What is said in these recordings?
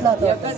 घेतला होता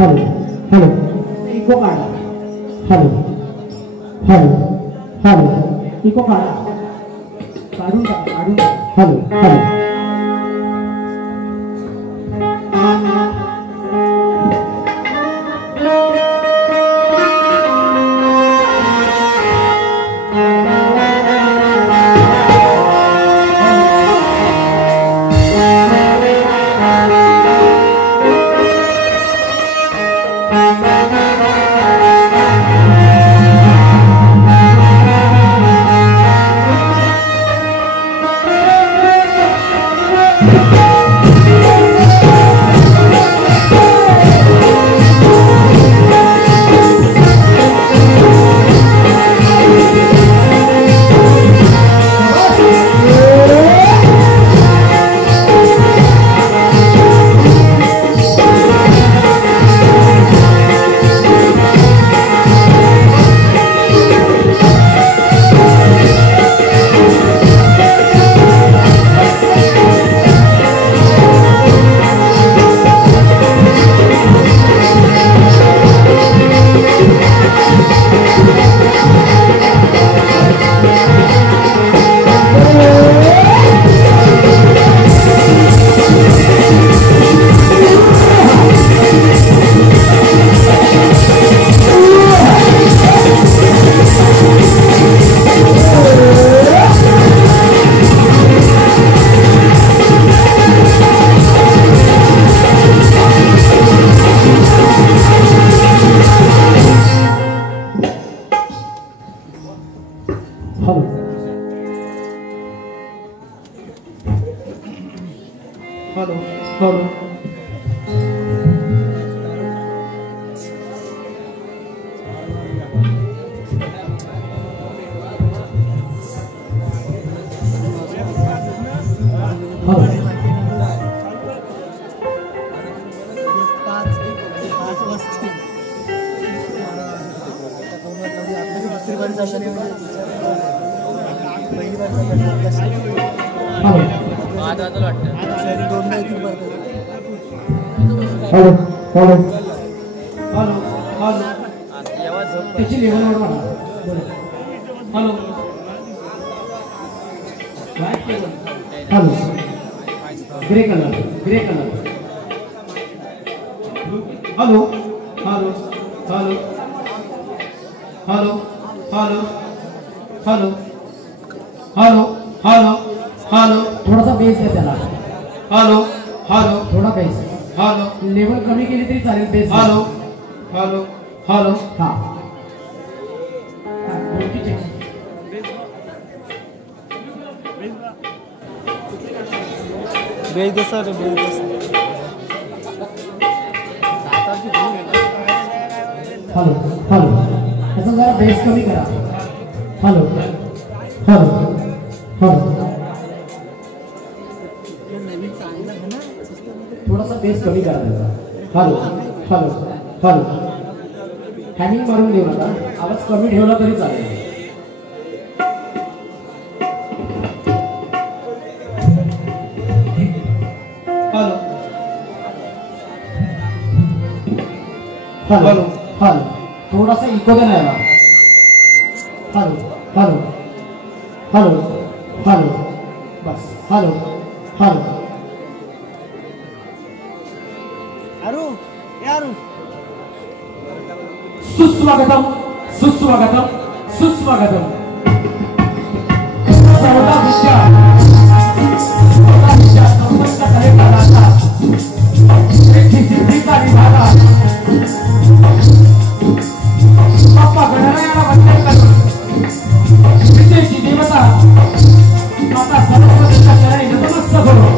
hello hello eco काढा हॅलो हॅलो हॅलो इको काढा काढून टाका काढून hello hello grey colour hello hello hello hello hello hello hello hello hello थोड़ा सा बेस है त्याला हेलो हेलो थोड़ा बेस हेलो लेवल कमी केली तरी चालेल बेस हेलो हेलो हेलो हां बेस दे सर बेस हेलो हेलो ऐसा जरा बेस कमी करा हेलो हेलो हेलो थोड़ा सा बेस कमी करा त्याचा हेलो हेलो हेलो हॅमिंग मारून देऊ नका आवाज कमी ठेवला तरी चालेल हेलो हेलो हेलो थोड़ा सा इको देना है हेलो हेलो हेलो हेलो बस हेलो हेलो अरु यारू सुस्वागतम सुस्वागतम सुस्वागतम सौदा विद्या संबंध कलेक्टराचा एक सिद्धीचा विभागा बाप्पा गणरायाला वंदन करून विद्येची देवता माता सरस्वतीच्या चरणी नतमस्तक होतो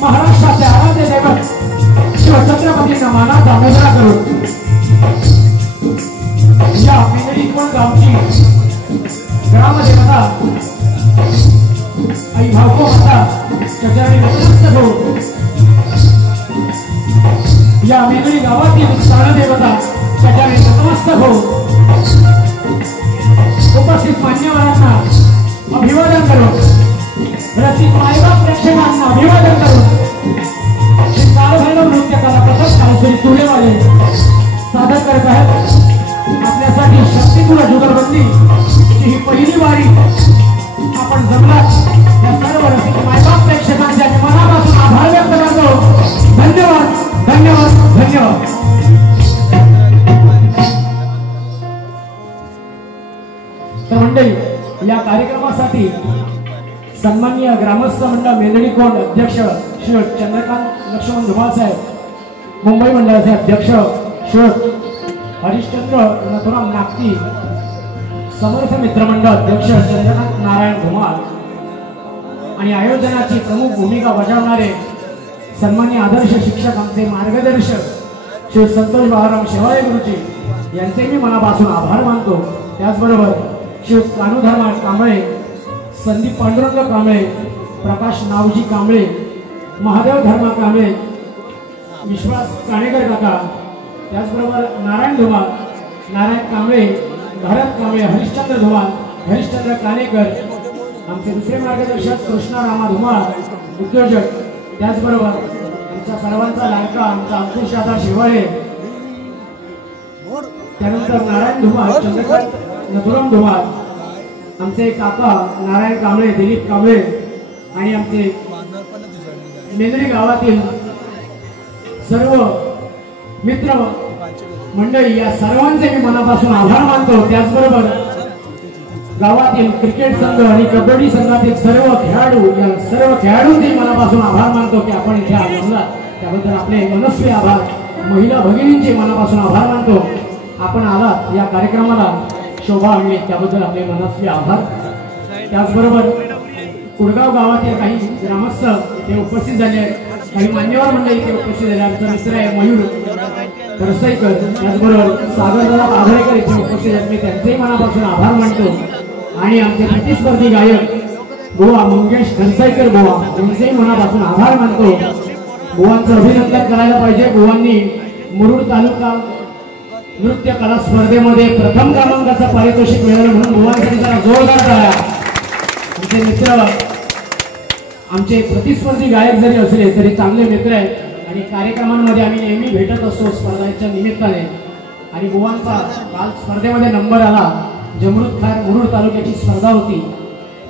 महाराष्ट्राचे आराध्य दैवत शिवछत्रपतींना मानाचा मुजरा करून या मेंढरीकोण गावची ग्रामदेवता आई भावको माता चरणी नतमस्तक होतो या मेंढरी गावातील स्थानदेवता चरणी नतमस्तक होतो उपस्थित मान्यवरांना अभिवादन करून रसिक मायबाप प्रेक्षकांना अभिवादन करून कालभैरव नृत्य कला धन्यवाद। तर मंडळी, या कार्यक्रमासाठी सन्माननीय ग्रामस्थ मंडळ मेंदणीकोंड अध्यक्ष श्री चंद्रकांत लक्ष्मण धुमाळ साहेब, मुंबई मंडळाचे अध्यक्ष श्री हरिश्चंद्र नथुराम नागती, समर्थ मित्रमंडळ अध्यक्ष चंद्रकांत नारायण धुमाळ आणि आयोजनाची प्रमुख भूमिका बजावणारे सन्माननीय आदर्श शिक्षक आमचे मार्गदर्शक श्री संतोष बाळाराम शेवाळे गुरुजी यांचे मी मनापासून आभार मानतो। त्याचबरोबर श्री कानुधर्मा कांबळे, संदीप पांडुरंग कांबळे, प्रकाश नावजी कांबळे, महादेव धर्मा कांबळे, विश्वास काणेकर काका, त्याचबरोबर नारायण धुमाळ, नारायण कांबळे, भरत कांबळे, हरिश्चंद्र धुमाळ, हरिश्चंद्र काणेकर, आमचे दुसरे मार्गदर्शक कृष्णा रामा धुमाळ उद्योजक, त्याचबरोबर आमच्या सर्वांचा लाडका आमचा अंकुश दादा शेवाळे, त्यानंतर नारायण धुमाळ, चंद्रकांत नथुराम धुमाळ, आमचे काका नारायण कांबळे, दिलीप कांबळे आणि आमचे मेंदणी गावातील सर्व मित्र मंडळी, या सर्वांचे मी मनापासून आभार मानतो। त्याचबरोबर गावातील क्रिकेट संघ आणि कबड्डी संघातील सर्व खेळाडू, या सर्व खेळाडूंचे मनापासून आभार मानतो की आपण इथे आलात, त्याबद्दल आपले मनस्वी आभार। महिला भगिनींचे मनापासून आभार मानतो, आपण आलात या कार्यक्रमाला शोभा आणली, त्याबद्दल आपले मनस्वी आभार। त्याचबरोबर कुडगाव गावातील काही ग्रामस्थ इथे उपस्थित झाले आहेत, काही मान्यवर मंडळी इथे उपस्थित झाले, आमचा मित्र आहे मयूर रसाईकर, त्याचबरोबर सागरदादा आघरेकर इथे उपस्थित आहेत, मी त्यांचेही मनापासून आभार मानतो। आणि आमचे प्रतिस्पर्धी गायक बुवा मंगेश घनसाईकर बुवा यांचेही मनापासून आभार मानतो। बुवांचं अभिनंदन करायला पाहिजे, बुवांनी मुरुड तालुका नृत्य कला स्पर्धेमध्ये प्रथम क्रमांकाचं पारितोषिक मिळवलं, म्हणून बुवांसाठी जरा जोरदार टाळ्या। आमचे मित्र, आमचे प्रतिस्पर्धी गायक जरी असले तरी चांगले मित्र आहेत आणि कार्यक्रमांमध्ये आम्ही नेहमी भेटत असतो स्पर्धांच्या निमित्ताने। आणि बुवांचा काल स्पर्धेमध्ये नंबर आला, जमरूद खार मुरुड तालुक्याची स्पर्धा होती,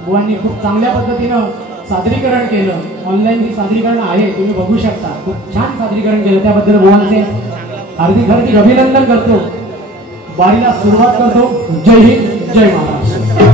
बुवांनी खूप चांगल्या पद्धतीनं सादरीकरण केलं, ऑनलाईन ही सादरीकरण आहे, तुम्ही बघू शकता, खूप छान सादरीकरण केलं, त्याबद्दल बुवांचे हार्दिक हार्दिक अभिनंदन करतो। बारीला सुरुवात करतो। जय हिंद, जय महाराष्ट्र।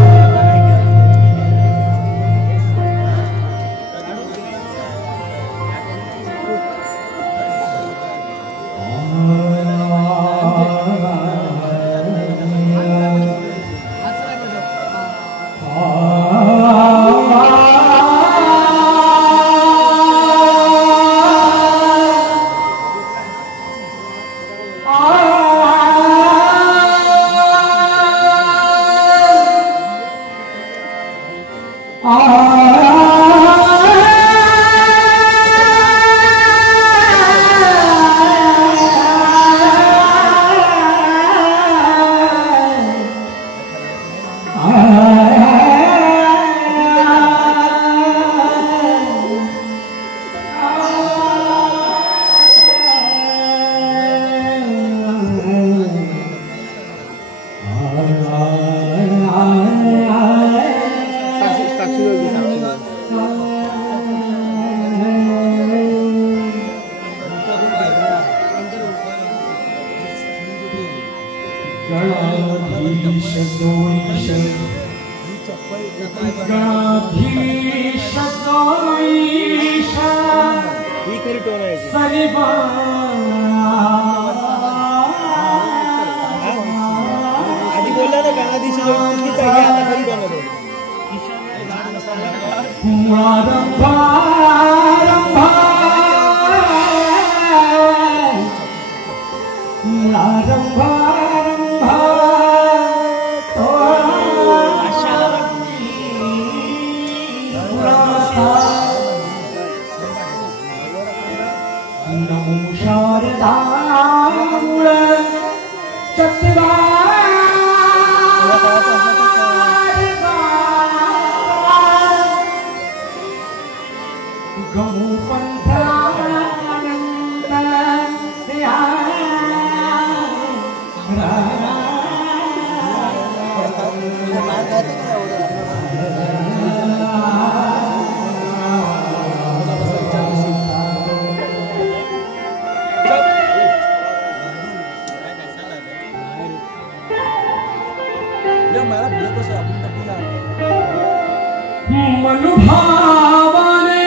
मनुभावाने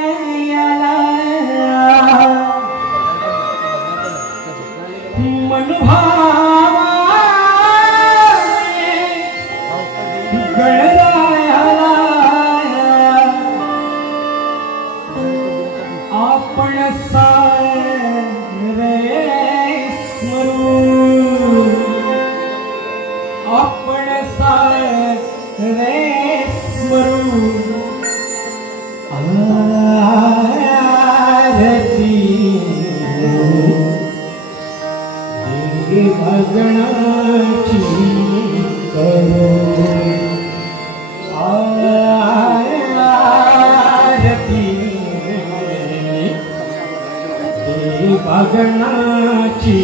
गणरायाला मनुभावाने गणरायाला आपण सारे स्मरू आपण सारे स्मरू आरती देवगणाची करो आरती देवगणाची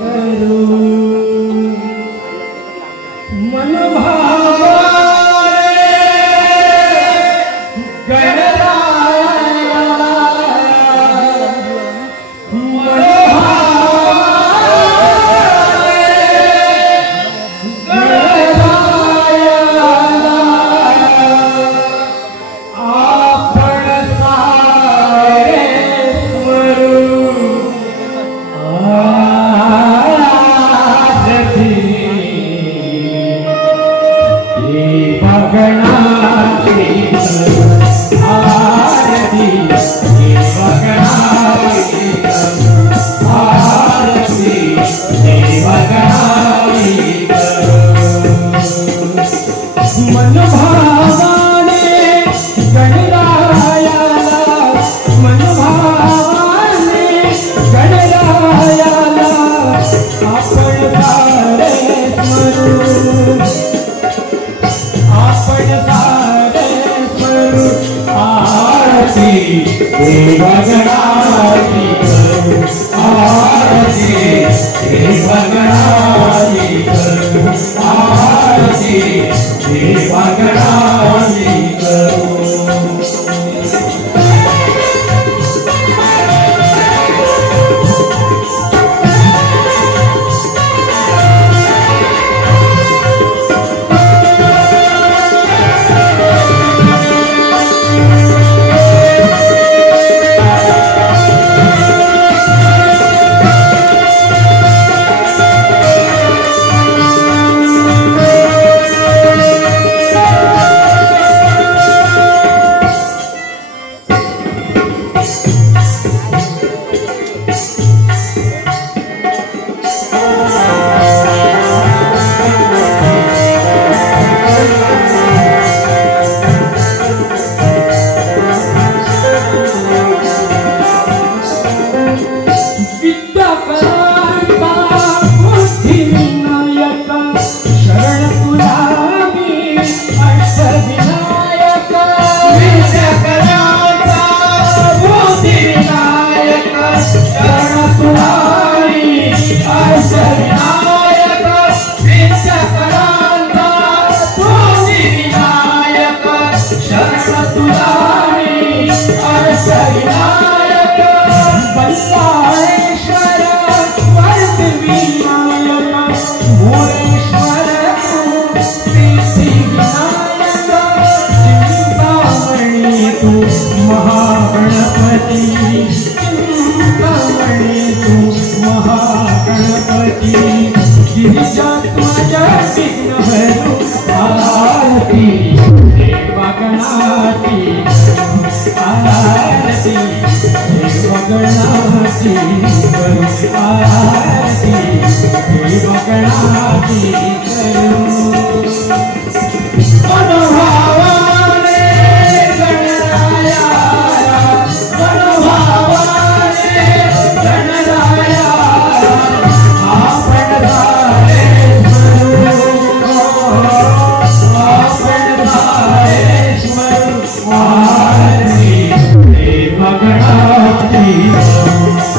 करो मनोभावाने गणरायाला आपण सारे स्मरू आरती देवगणाची आरती देवगणाची आरती देवगणाची मनोभावाने गणरायाला मनोभावाने गणरायाला आपण सारे स्मरू आपण सारे स्मरू आरती देवगणाची करू आरती देवगणाची करू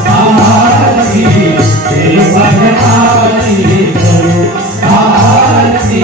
आरती देवगणाची करू आरती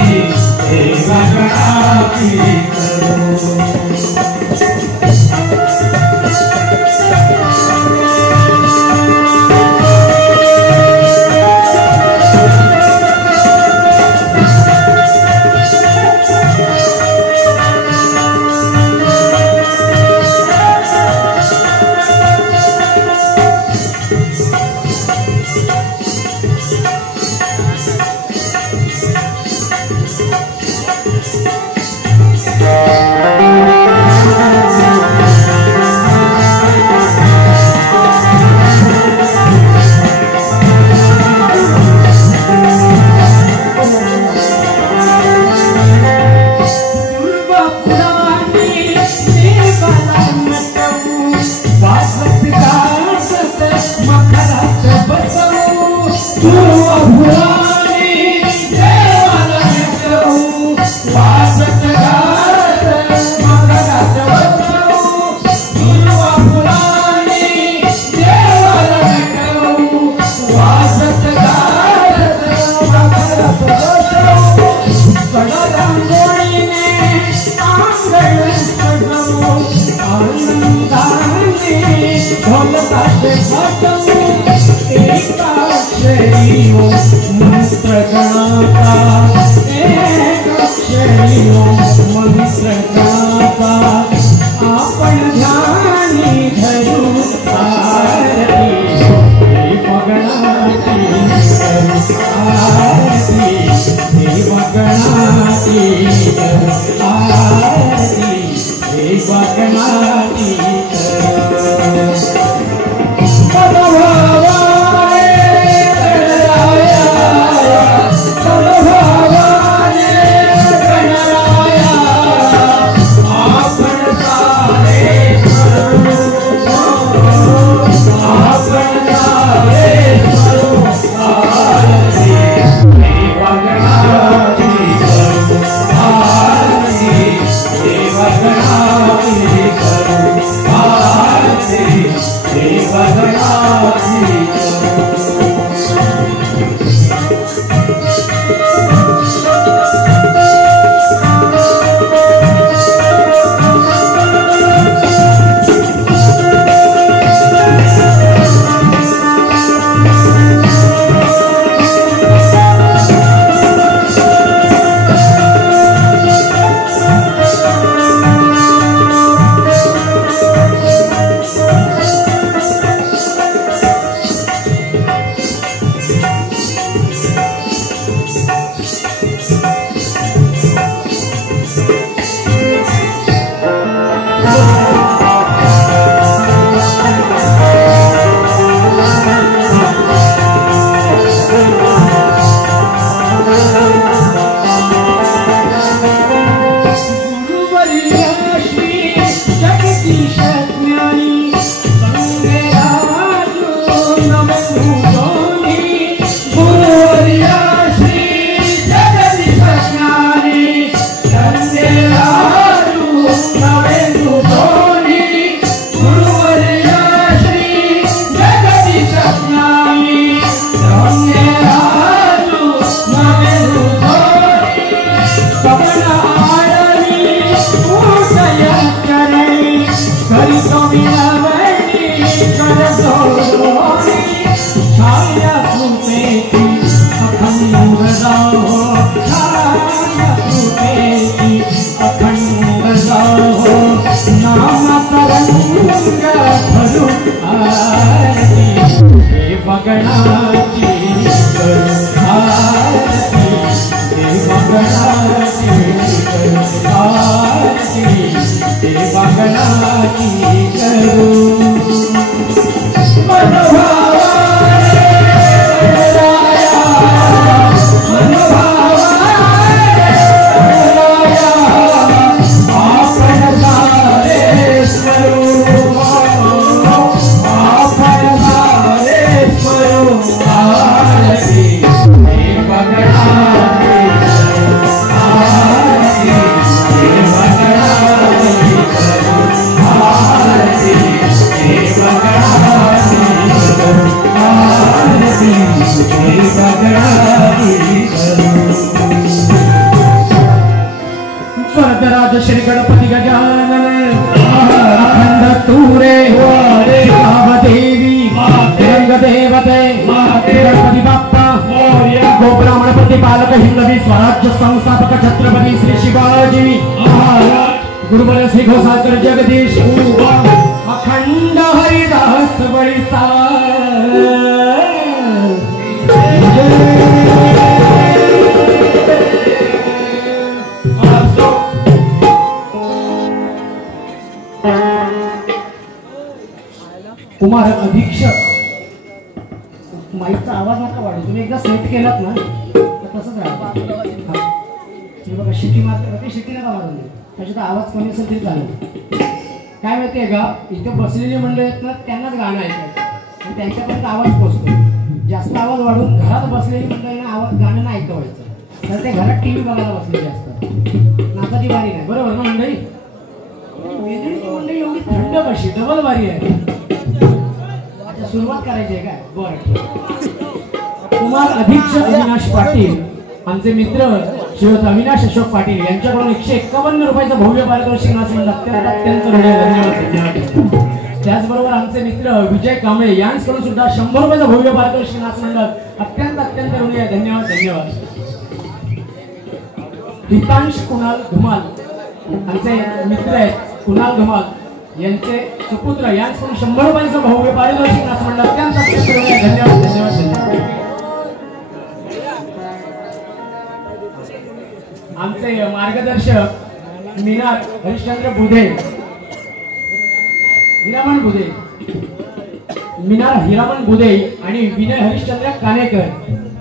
श्री गणपति गजानन अखंड तूरे देवी रंग देवते गणपति बाप्पा गो ब्राह्मण प्रतिपालक हिंदवी स्वराज्य संस्थापक छत्रपति श्री शिवाजी गुरुबल श्री घोषाकर जगदीश अखंड हरिदास बड़ी कुमार अधीक्षक. माईकचा आवाज नका वाढू, तुम्ही एकदा सेट केलात ना तर तसंच राहतं. हे बघा शिट्टी मारते, शिट्टी नका मारून त्याच्यात आवाज कमी असेल तरी चालेल. काय माहिती आहे का, इथे बसलेली मंडळी आहेत ना त्यांनाच गाणं ऐकायचं आणि त्यांच्यापर्यंत आवाज पोचतो. जास्त आवाज वाढून घरात बसलेली मंडळींना आवाज गाणं नाही ऐकवायचं, तर ते घरात टी व्ही बघायला बसलेले असतात. नाचाची वारी नाही, बरोबर ना मंडळी. वेगळी मंडळी एवढी थंड कशी, डबल वारी आहे. अच्छा सुरुवात करायची आहे काय, बरं. कुमार अधीक्षक अविनाश पाटील आमचे मित्र श्रीयुत अविनाश अशोक पाटील यांच्याकडून 151 रुपयाचं भव्य पारितोषिक नाच मंडळ अत्यंत धन्यवाद. त्याचबरोबर आमचे मित्र विजय कांबळे यांच्याकडून सुद्धा 100 रुपयाचं भव्य पारितोषिक नाच मंडळ अत्यंत ऋणी धन्यवाद धन्यवाद. हितांश कुणाल धुमाल आमचे मित्र आहेत, कुणाल धुमाल यांचे सुपुत्र यांच्याकडून 100 रुपयाचं भव्य पारितोषिक नाच मंडळ अत्यंत ऋणी धन्यवाद धन्यवाद धन्यवाद. आमचे मार्गदर्शक मीनार हरिश्चंद्र बुधे, हिरामण बुधे, मीनार हिरामण बुधे आणि विनय हरिश्चंद्र कानेकर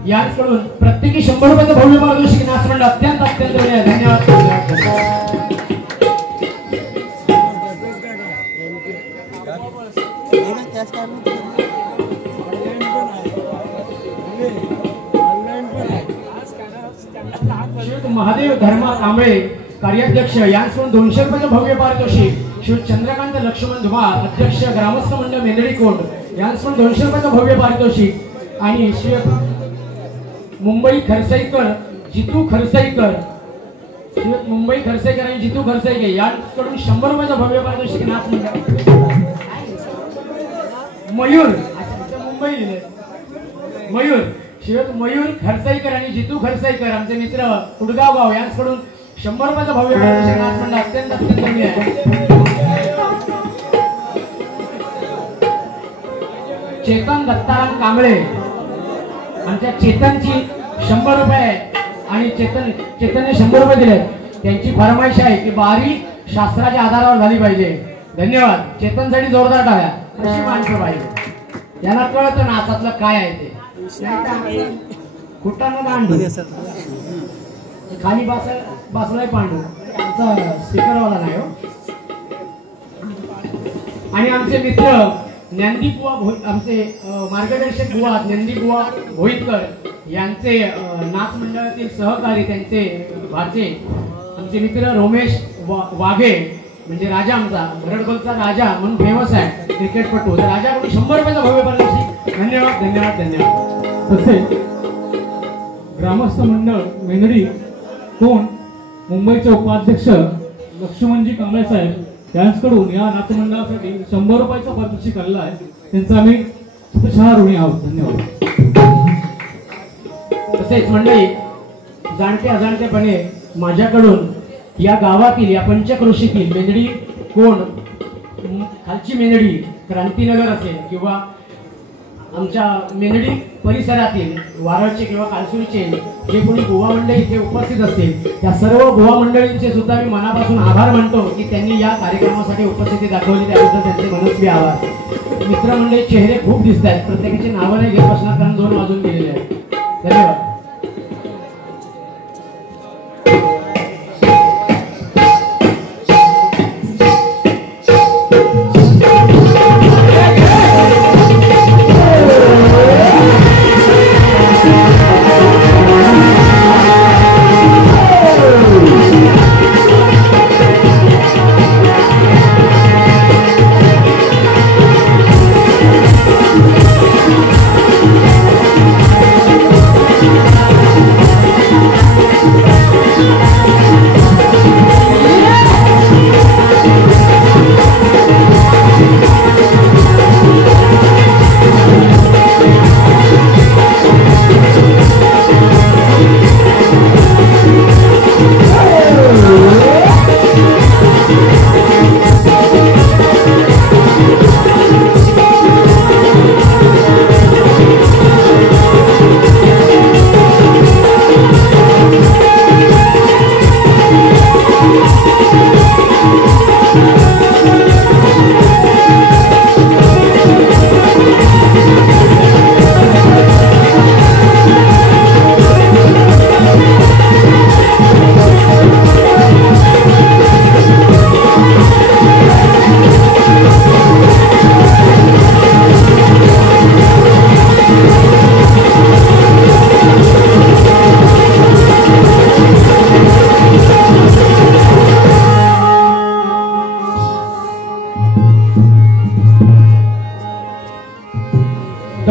यांच्याकडून प्रत्येकी 100 रुपयाचं भव्य पारितोषिक नाच मंडळ अत्यंत धन्यवाद. महादेव धर्मा कांबळे कार्याध्यक्ष यांच्याकडून 200 रुपयाचं भव्य पारितोषिक. श्री चंद्रकांत लक्ष्मण धुमाळ अध्यक्ष ग्रामस्थ मंडळ मेंदडी कोट यांच्याकडून 200 रुपयाचं भव्य पारितोषिक. आणि श्री मुंबई खरसाईकर जितू खरसाईकर, श्री मुंबई खरसाईकर आणि जितू खरसाईकर यांच्याकडून 100 रुपयाचं भव्य पारितोषिक नाच मंडळ. मयूर मुंबई मयूर श्रीयुत मयूर खरसाईकर आणि जितू खरसाईकर आमचे मित्र कुडगाव गाव यांच्याकडून 100 रुपयाचं भव्य पारितोषिक नाच मंडळ अत्यंत कमी आहे. चेतन दत्ताराम कांबळे आमच्या चेतनची 100 रुपये आणि चेतनने 100 रुपये दिले. त्यांची फरमाईश आहे की बारी शास्त्राच्या आधारावर झाली पाहिजे. धन्यवाद. चेतनसाठी जोरदार टाळ्या. अशी माणसं पाहिजे, यांना कळतं नाचातलं काय आहे ते. कुटाना दांडू खाली बसलाय पांडू, आमचा स्पीकरवाला नाही हो. आणि आमचे मित्र ज्ञानदी बुवा आमचे मार्गदर्शक बुवा ज्ञानदी बुवा भोईतकर यांचे नाच मंडळातील सहकारी, त्यांचे भाचे आमचे मित्र रोमेश वाघे म्हणजे राजा, आमचा भरडकोलचा राजा म्हणून फेमस आहे क्रिकेटपटू. तर राजाकडून 100 रुपयाचं भव्य पारितोषिक. धन्यवाद धन्यवाद धन्यवाद. तसेच ग्रामस्थ मंडळ मेंदडी कोण मुंबईचे उपाध्यक्ष लक्ष्मणजी कांबळे साहेब यांच्याकडून या नाट्य मंडळासाठी 100 रुपयाचा पारितोषिक आलेला आहे. त्यांचा आम्ही शतशः ऋणी आहोत. धन्यवाद. तसेच मंडळी जाणते अजाणतेपणे माझ्याकडून या गावातील या पंचक्रोशीतील मेंदडी कोण खालची मेंदडी क्रांतीनगर असेल किंवा आमच्या मेंदडी परिसरातील वारळचे किंवा कालसुरीचे जे कोणी गोवा मंडळी इथे उपस्थित असतील त्या सर्व गोवा मंडळींचे सुद्धा मी मनापासून आभार मानतो की त्यांनी या कार्यक्रमासाठी उपस्थिती दाखवली, त्याबद्दल त्यांचे मनस्वी आभार. मित्रमंडळी चेहरे खूप दिसत आहेत, प्रत्येकाची नावं नाही घेत बसणार कारण 2 वाजून गेलेले आहेत. धन्यवाद.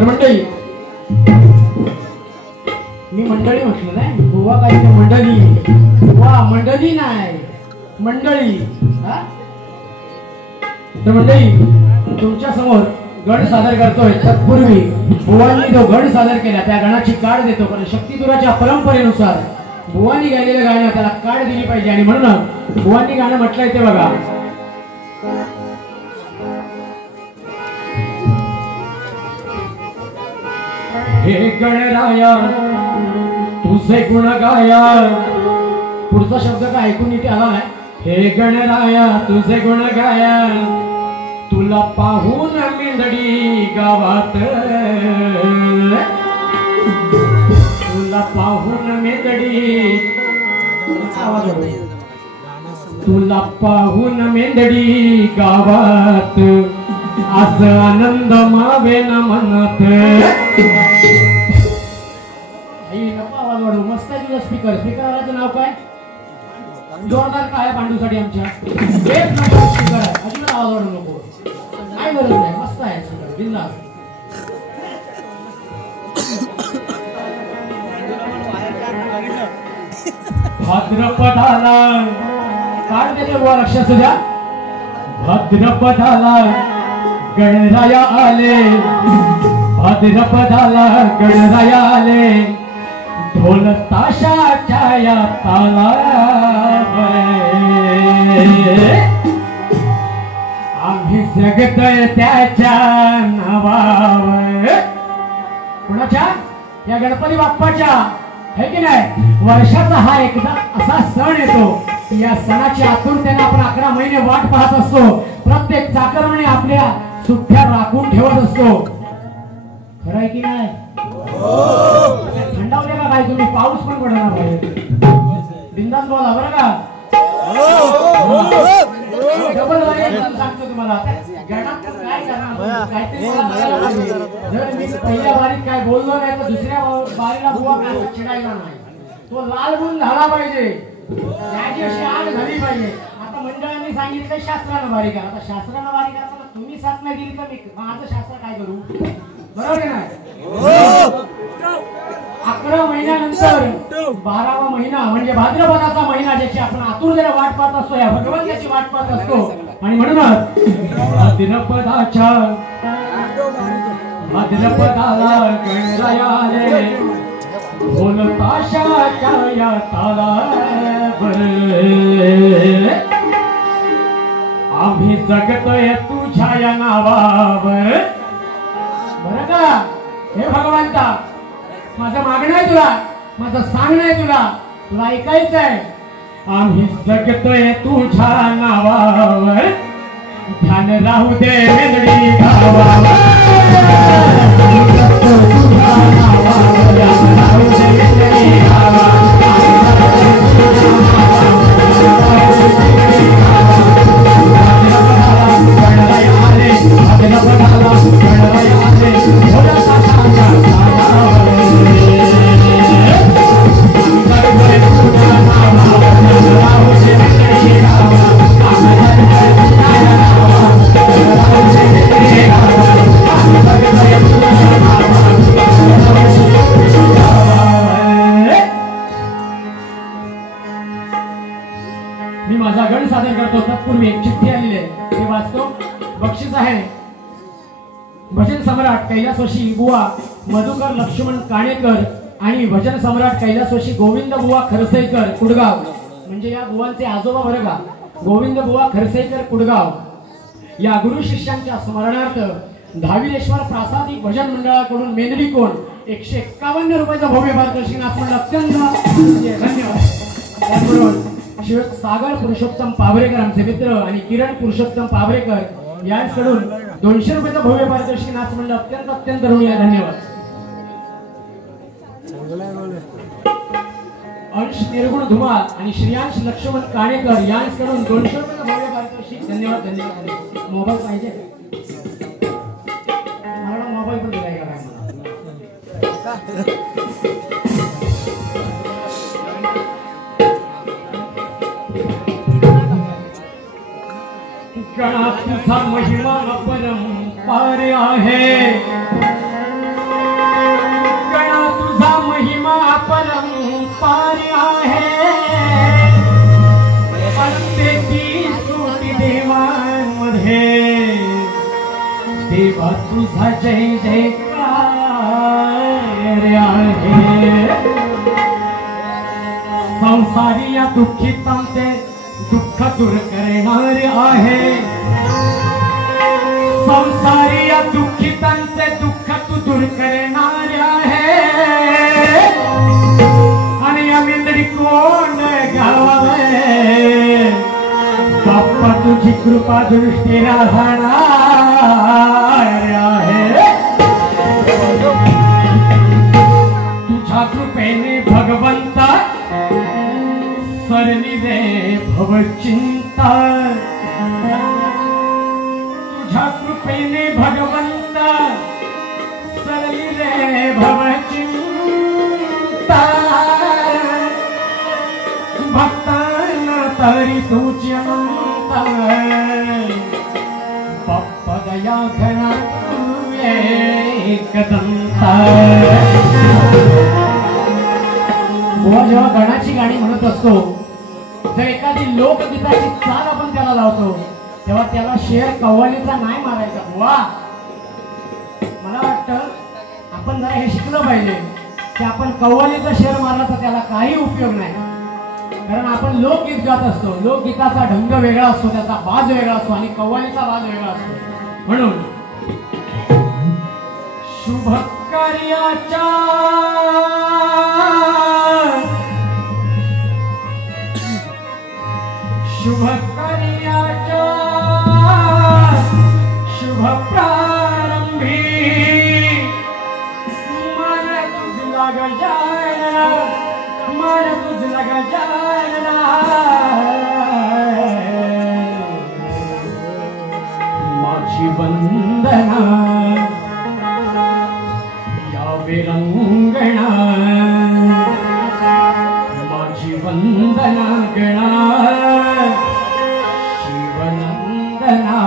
तर मंडळी मी मंडळी म्हटलं नाही बुवा काय मंडळी बुवा मंडळी नाही मंडळी तर मंडळी तुमच्या समोर गण सादर करतोय तत्पूर्वी बुवांनी जो गण सादर केला त्या गणाची काढ देतो कारण शक्तिदुराच्या परंपरेनुसार बुवांनी गायलेलं गाणं त्याला काढ दिली पाहिजे आणि म्हणून बुवांनी गाणं म्हटलंय ते बघा हे गणराया तुझे गुण गाया पुढचा शब्द काय ऐकून नीट आला नाही हे गणराया तुझे गुण गाया तुला पाहून मेंदडी गावात तुला पाहून मेंदडी तुला पाहून मेंदडी गावात आज आनंद मावे न म्हणत आवाज वाढव मस्त आहे तुझा स्पीकर स्पीकरचं नाव काय जोरदार काय पांडूसाठी आमच्या एक नंबर स्पीकर आहे अजिबात आवाज वाढवू नको काय गरज नाही मस्त आहे स्पीकर बिंदास भाद्रपदाला काढ देते बुवा लक्षात द्या भाद्रपदाला गणराया आले भाद्रपदाला गणराया आले ढोल ताशाच्या या तालावर आम्ही जगतोय त्याच्या नावावर कुणाच्या या गणपती बाप्पाच्या है की नाही वर्षाचा हा एकदा असा सण येतो या सणाची आतुरतेने आपण 11 महिने वाट पाहत असतो प्रत्येक चाकरमाने आपल्या सुट्ट्या राखून ठेवत असतो खरं आहे की नाही थंडावले का काय तुम्ही पाऊस पण पडणार पाहिजे बिंदास बोला बरं का डबल सांगतो तुम्हाला काय करणार जर मी पहिल्या बारीत काय बोललो नाही तर दुसऱ्या बारीला बुवा काय चिडायला नाही तो लाल गुण झाला पाहिजे त्याची अशी आग झाली पाहिजे आता मंडळांनी सांगितलं शास्त्रानं बारी करा आता शास्त्रानं बारी करा तुम्ही साथ नाही दिली तर मी माझं शास्त्र काय करू बरोबर नाही 11 महिन्यानंतर 12वा महिना म्हणजे भाद्रपदाचा महिना ज्याची आपण आतुरतेने वाट पाहत असतो या भगवंताची वाट पाहत असतो आणि म्हणूनच भाद्रपदाला गणराया आले ढोल ताशाच्या या तालावर आम्ही जगतोय तुझ्या या नावावर बरं का हे भगवंता माझं मागणं आहे तुला माझं सांगणं आहे तुला ऐकायचं आहे आम्ही जगतोय तुझ्या नावावर ध्यान राहू दे मेलडी गावावर तुझ्या नावावर ध्यान राहू दे मेलडी गावावर मी माझा गण सादर करतो तत्पूर्वी एक चिठ्ठी आलेली आहे ते वाचतो बक्षीस आहे भजन सम्राट कैलासवासी बुवा मधुकर लक्ष्मण काणेकर आणि भजन सम्राट कैलासवासी गोविंद बुवा खरसेकर कुडगाव म्हणजे या बुवांचे आजोबा बरं का गोविंद बुवा खरसेकर कुडगाव या गुरु शिष्यांच्या स्मरणार्थ धाविरेश्वर प्रासादिक भजन मंडळाकडून मेंदडी कोण 151 रुपयाचा भव्य पारितोषिक आपण अत्यंत धन्यवाद त्याबरोबर सागर पुरुषोत्तम पाभरेकर आमचे मित्र आणि किरण पुरुषोत्तम पाभरेकर यांच्याकडून 200 रुपयाचा भव्य पारितोषिक नाच मंडळ अत्यंत ऋणी धन्यवाद अंश निर्गुण धुमाल आणि श्रीयांश लक्ष्मण काणेकर यांच्याकडून 200 रुपयाचा भव्य पारितोषिक धन्यवाद धन्यवाद मोबाईल पाहिजे मला मोबाईल पण दिलाय का गणात तुझा महिमा परंपार आहे देवा तुझा जय जयकार आहे संसारी या दुःखितांचे दुःख दूर करणारे आहे संसारी या दुःखितांचे दुःख तू दूर करणारे आहे आणि आम्ही तरी कोण गावावे बाप्पा तुझी कृपा दृष्टी राहणार आहे तुझ्या कृपेने भगवंता सरली रे भवचिंता तुझ्या कृपेने भगवंता सरली रे भवचिंता भक्तांना तरी तुझी अनंता बाप्पा दया घरा एकदंता बुवा जेव्हा गणाची गाणी म्हणत असतो जर एखादी लोकगीताची चाल आपण त्याला लावतो तेव्हा त्याला शेर कव्वालीचा नाही मारायचा बुवा मला वाटतं आपण जरा हे शिकलं पाहिजे की आपण कव्वालीचा शेर मारला तर त्याला काही उपयोग नाही कारण आपण लोकगीत गात असतो लोकगीताचा ढंग वेगळा असतो त्याचा बाज वेगळा असतो आणि कव्वालीचा बाज वेगळा असतो म्हणून शुभ कार्याच्या शुभ कार्याच्या शुभ प्रारंभी मन तुझला गजानना मन तुझला गजानना माझी वंदना या विरंगणा माझी वंदना गणा शिवनंदना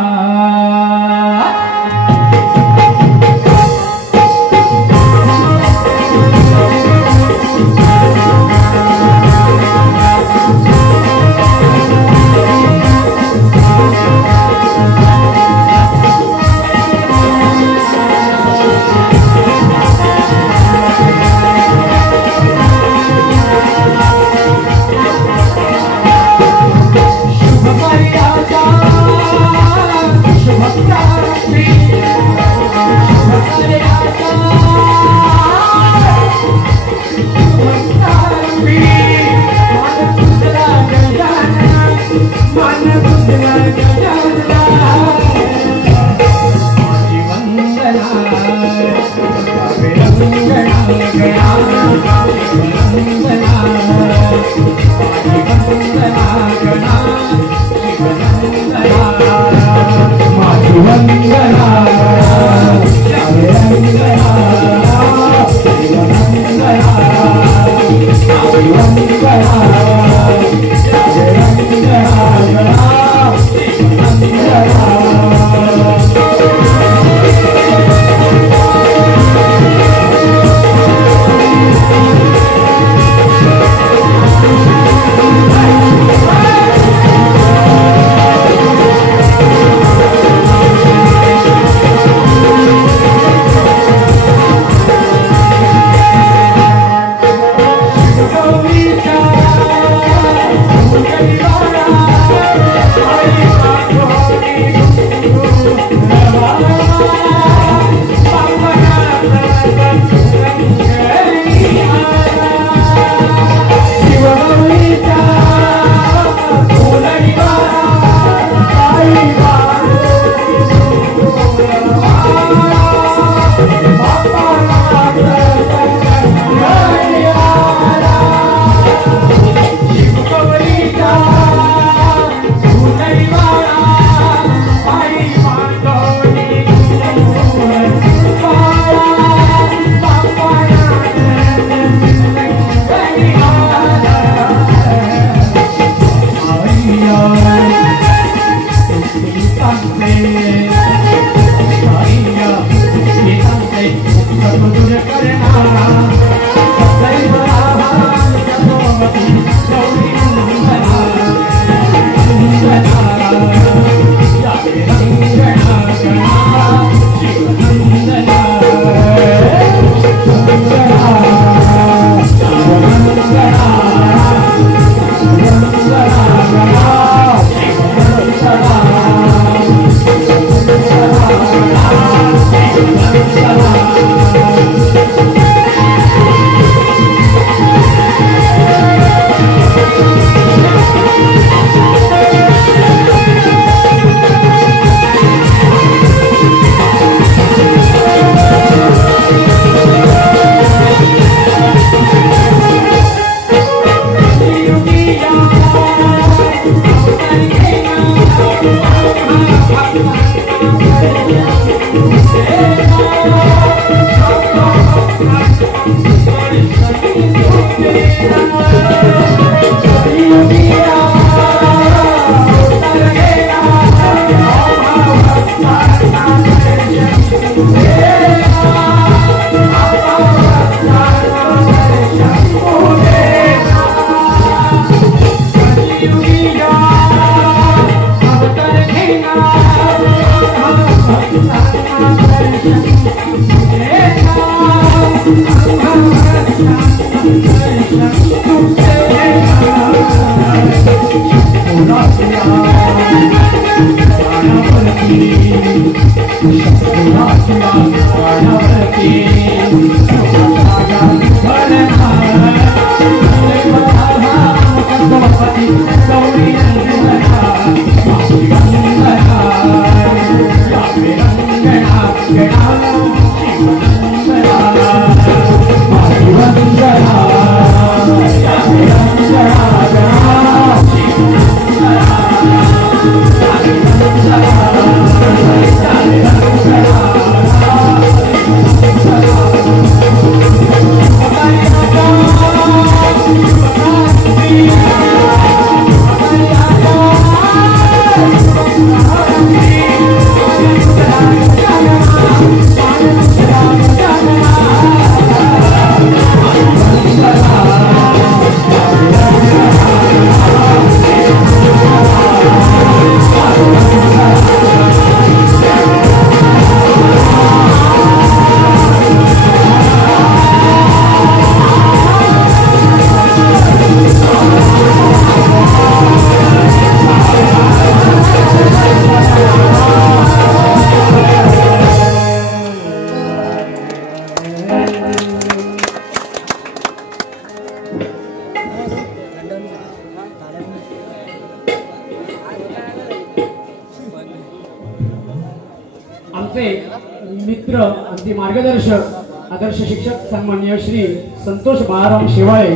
मित्र आमचे मार्गदर्शक आदर्श शिक्षक सन्माननीय श्री संतोष बाळाराम शेवाळे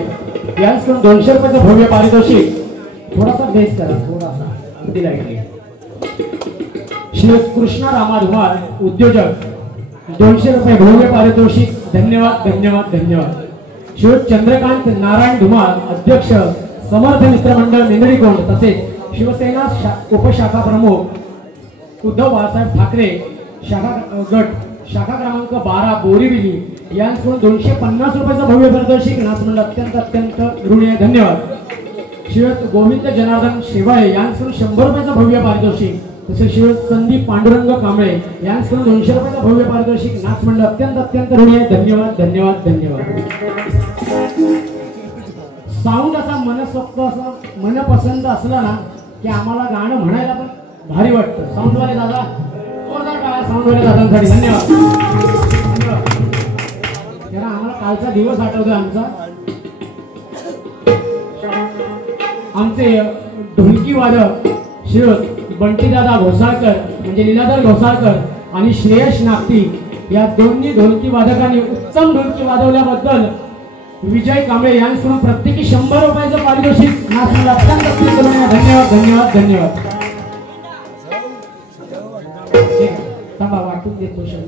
यांच्याकडून 200 रुपयाचं भव्य पारितोषिक थोडासा बेस करा थोडासा दिला गेला श्री कृष्णा रामा धुमाळ उद्योजक 200 रुपये भव्य पारितोषिक धन्यवाद धन्यवाद धन्यवाद श्री चंद्रकांत नारायण धुमाळ अध्यक्ष समर्थ मित्र मंडळ मेंदडीकोंड तसेच शिवसेना उपशाखा प्रमुख उद्धव बाळासाहेब ठाकरे शाखा गट शाखा क्रमांक 12 बोरीबिली यांच्याकडून 250 रुपयाचं भव्य पारितोषिक नाचमंडळ अत्यंत ऋणी धन्यवाद श्री गोविंद जनार्दन शेवाळे यांच्याकडून 100 रुपयाचं भव्य पारितोषिक तसेच श्री संदीप पांडुरंग कांबळे यांच्याकडून 200 रुपयाचं भव्य पारितोषिक नाचमंडळ अत्यंत ऋणी धन्यवाद धन्यवाद धन्यवाद साऊंड असा मनपसंत असला ना की आम्हाला गाणं म्हणायला पण भारी वाटतं साऊंडवाले दादा साऊंडवाले दादांसाठी धन्यवाद जरा आम्हाला कालचा दिवस आठवतोय आमचे ढोलकी वादक श्री बंटीदादा घोसाळकर म्हणजे लीलाधर घोसाळकर आणि श्रेयश नागती या दोन्ही ढोलकी वादकांनी उत्तम ढोलकी वाजवल्याबद्दल विजय कांबळे यांच्याकडून प्रत्येकी 100 रुपयाचं पारितोषिक नाचमंडळ अत्यंत धन्यवाद धन्यवाद धन्यवाद थांबा वाटून देतो 100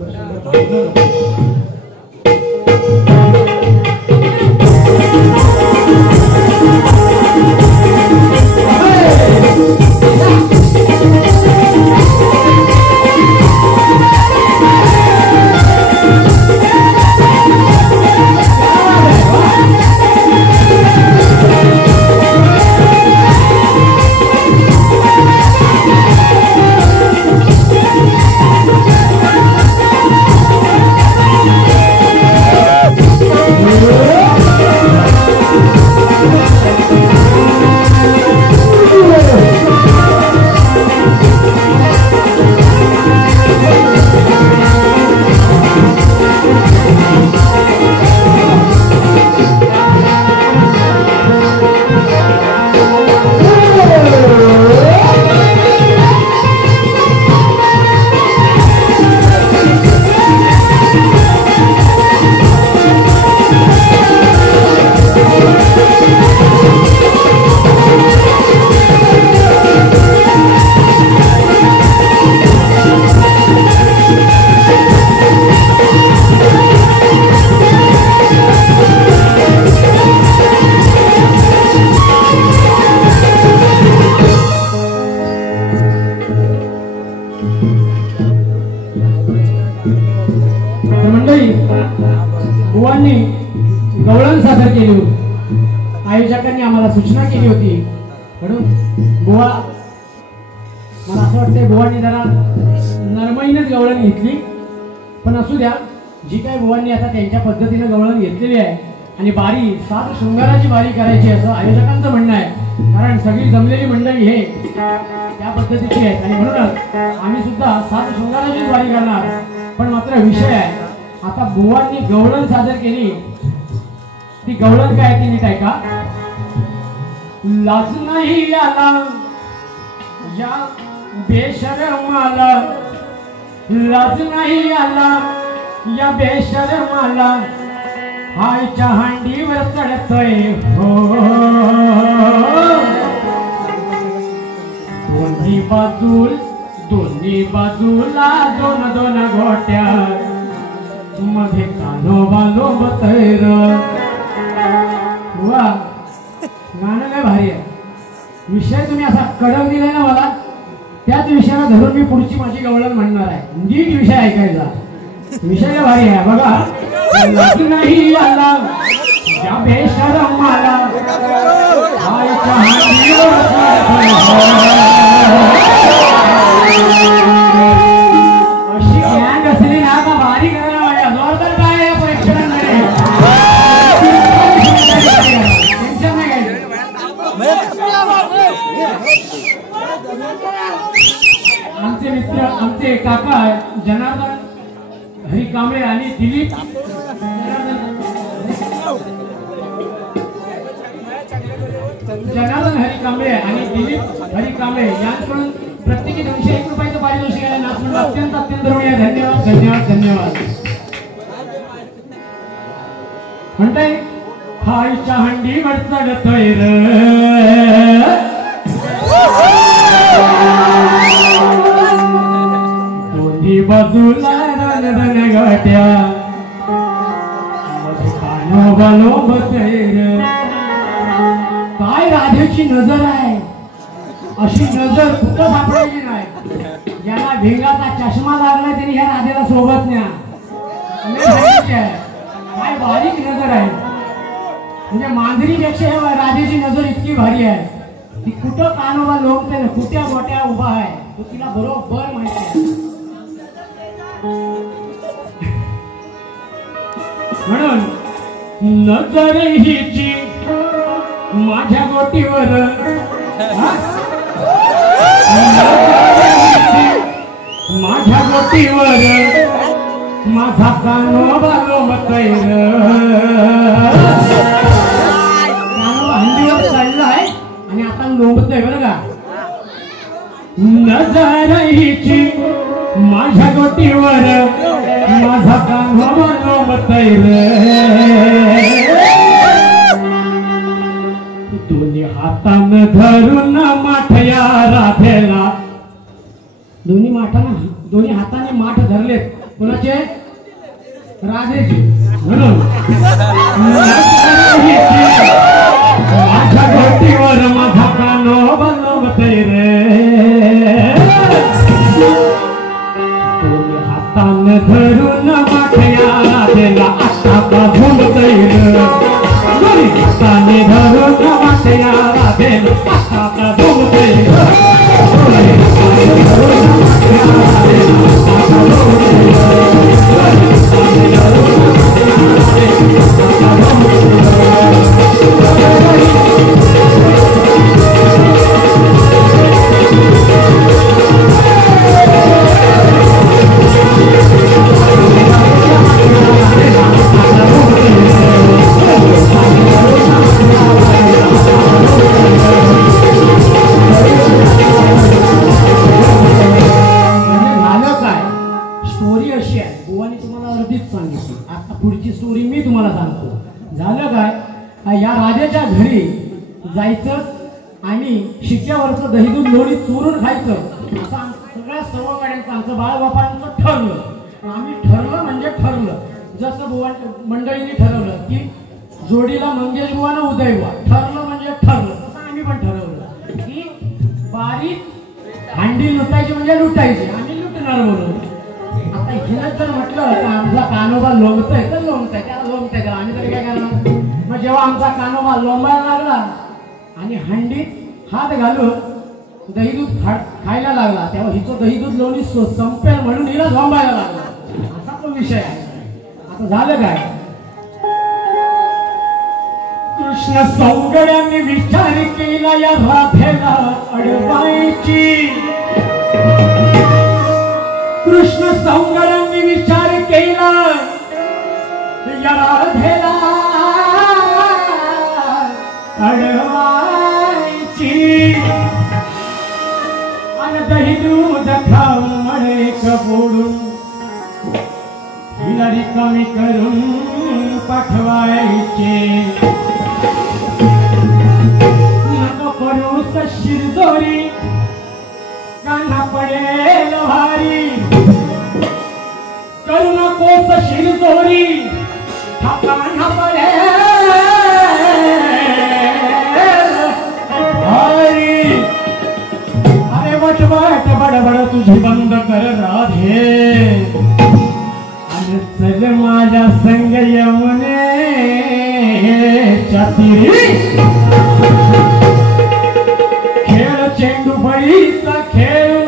मंडळी, बुवांनी गवळण सादर केली होती. आयोजकांनी आम्हाला सूचना केली होती म्हणून बुवा, मला असं वाटतंय बुवांनी जरा नरमईनच गवळण घेतली, पण असू द्या. जी काय बुवांनी आता त्यांच्या पद्धतीनं गवळण घेतलेली आहे आणि बारी सात शृंगाराची बारी करायची असं आयोजकांचं म्हणणं आहे. कारण सगळी जमलेली मंडळी हे त्या पद्धतीची आहेत आणि म्हणूनच आम्ही सुद्धा सात शृंगाराची बारी करणार. पण मात्र विषय आहे, आता बुवांनी गवळण सादर केली. ती गवळण काय ती नीट ऐका. लाज नाही आला या बेशरमाला, लाज नाही आला या बेशरमाला, हायच्या हांडीवर चढतोय हो. दोन्ही बाजूला दोन दोन गोट्या, मध्ये कानोबा लोंबतोय र. वा, गाणं काय भारी आहे. विषय तुम्ही असा कडक दिलाय ना मला, त्याच विषयाला धरून मी पुढची माझी गवळण म्हणणार आहे. नीट विषय ऐकायचा. विषय काय भारी आहे बघा. लाज नाही आला या बेशरमाला, हायच्या हांडीवर अशी गँग असली ना का भारी करायला माझ्या जोरदार काय आहे प्रेक्षकांकडे. टेन्शन नाही घ्यायचं. आमचे मित्र, आमचे काका जनार्दन हरी कांबळे आणि दिलीप जनार्दन हरी कांबळे आणि दिलीप हरी कांबळे यांच्याकडून प्रत्येकी 201 रुपयाचं पारितोषिक आहे. नाचमंडळ अत्यंत अत्यंत ऋणी. धन्यवाद धन्यवाद धन्यवाद. म्हणताय हायच्या हंडीवर चढतोय र, दोन्ही बाजूला रन रन गाट्या, मध्ये कानोबा लोंबतोय र. काय राधेची नजर आहे, अशी नजर कुठं सापडायची नाही. याला भेगाचा चष्मा लागलाय तरी ह्या राधेला सोबत न्या. काय बारीक नजर आहे. म्हणजे मांजरीपेक्षा ह्या राधेची नजर इतकी भारी आहे. ती कुठं कानोबा लोंबते ना, कुठ्या गोट्या उभा आहे तो तिला बरोबर माहिती आहे. म्हणून नजर हिची माझ्या गोटीवर, माझ्या गोटीवर माझा कानोबा लोंबतोय र. कानोबा हंडीवर चढलाय आणि आता लोंबतोय बरं का. नजर हिची माझ्या गोटीवर माझा कानोबा लोंबतोय र. दोन्ही हातानं धरून माठया राधेला, दोन्ही हाताने माठ धरलेत. कोणाचे? राधेचे. म्हणून माझ्या गोटीवर माझा कानोबा लोंबतोय रे. दोन्ही हातानं धरून माठया राधेला आता झुंबतोय र. हाताने धरून माठया राधेला आता झुंबतोय र. पुढची स्टोरी मी तुम्हाला सांगतो. झालं काय, या राजाच्या घरी जायचं आणि शिक्क्यावरचं दही दूध लोणी चोरून खायचं असं सगळ्या सर्व गाड्यांचं आमचं बाळबापांचं ठरलं. आम्ही ठरलं म्हणजे ठरलं. जसं बुवा मंडळींनी ठरवलं की जोडीला मंगेश बुवा ना उदय बुवा, ठरलं म्हणजे ठरलं. तसं आम्ही पण ठरवलं की बारीक हांडी लुटायची म्हणजे लुटायची, आम्ही लुटणार म्हणून. आता हिनं जर म्हटलं तर आमचा कानोबा लोंबतोय तर लोंबतोय, त्याला लोंबतोय का आम्ही तरी काय करणार. मग जेव्हा आमचा कानोबा लोंबायला लागला आणि हंडीत हात घालून दही दूध खायला लागला, तेव्हा हिचं दही दूध लोणी संपेल म्हणून हिला झोंबायला लागला. असा तो विषय आहे. आता झालं काय, कृष्ण सौंदर्याने विचार केला या राधेला अडवायची. कृष्ण सौंदर्याने विचार केला या राधेला अडवायची. आणि दही दूध खाऊन म्हणे कपोडून हिला रिकामी करून पाठवायचे. नको करूस शिरजोरी कान्हा पडेल भारी. करू नकोस शिरजोरी हा कान्हा पडेल भारी. अरे वटवट बडबड तुझी बंद कर राधे आणि चल माझ्या संग यमुने तीरी. खेळ चेंडू फळीचा खेळू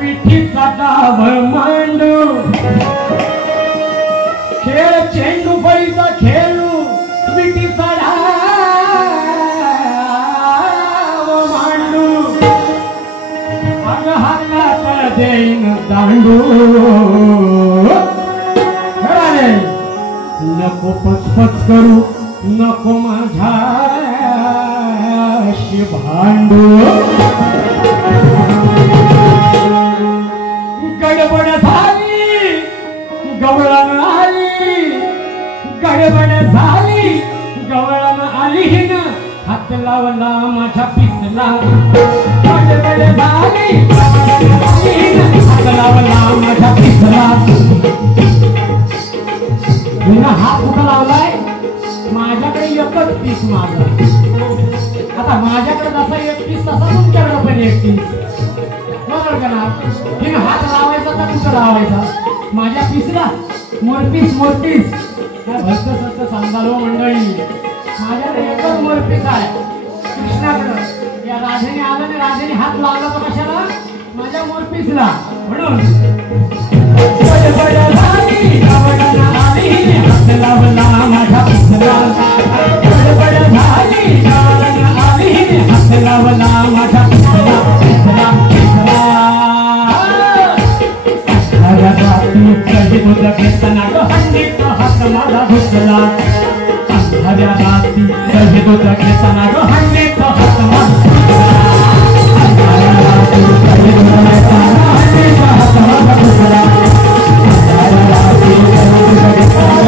विठीचा डाव मांडू. खेळ चेंडू फळीचा खेळू विठीचा डाव मांडू. अग हातात देईन दांडू. नको पचपच करू नको माझ्याशी भांडू. गडबड झाली गवळण आली. गडबड झाली गवळण आली हिन हात लावला माझ्या पिसला. गडबड झाली हात लावला माझ्या पिसला. हात कुठं लावलाय, माझ्याकडे एकच पीस माझा. आता माझ्याकडे जसा एक पीस तसा तुमच्याकडे पण एक पीस. बरोबर का ना. तिने हात लावायचा तर कुठं लावायचा, माझ्या पीसला. मोरपीस मोरपीस काय भक्त सत्य सांगालो मंडळी. माझ्याकडे एकच मोरपीस आहे कृष्णाकडे. या राधेने आलं आणि राधेने हात लावला तर कशाला, माझ्या मोरपीसला. म्हणून लावला माझ्या पिसला. गडबड झाली गवळण आली हात लावला माझ्या पिसला. पिसला पिसला रात्री कधी दूध घेताना ग हंडीत हात माझा घुसला. अंधाऱ्या रात्री कधी दूध घेताना ग हंडीत हात माझा घुसला. अंधाऱ्या रात्री कधी दूध घेताना हंडीत हात माझा घुसला. अंधाऱ्या रात्री कधी दूध घेताना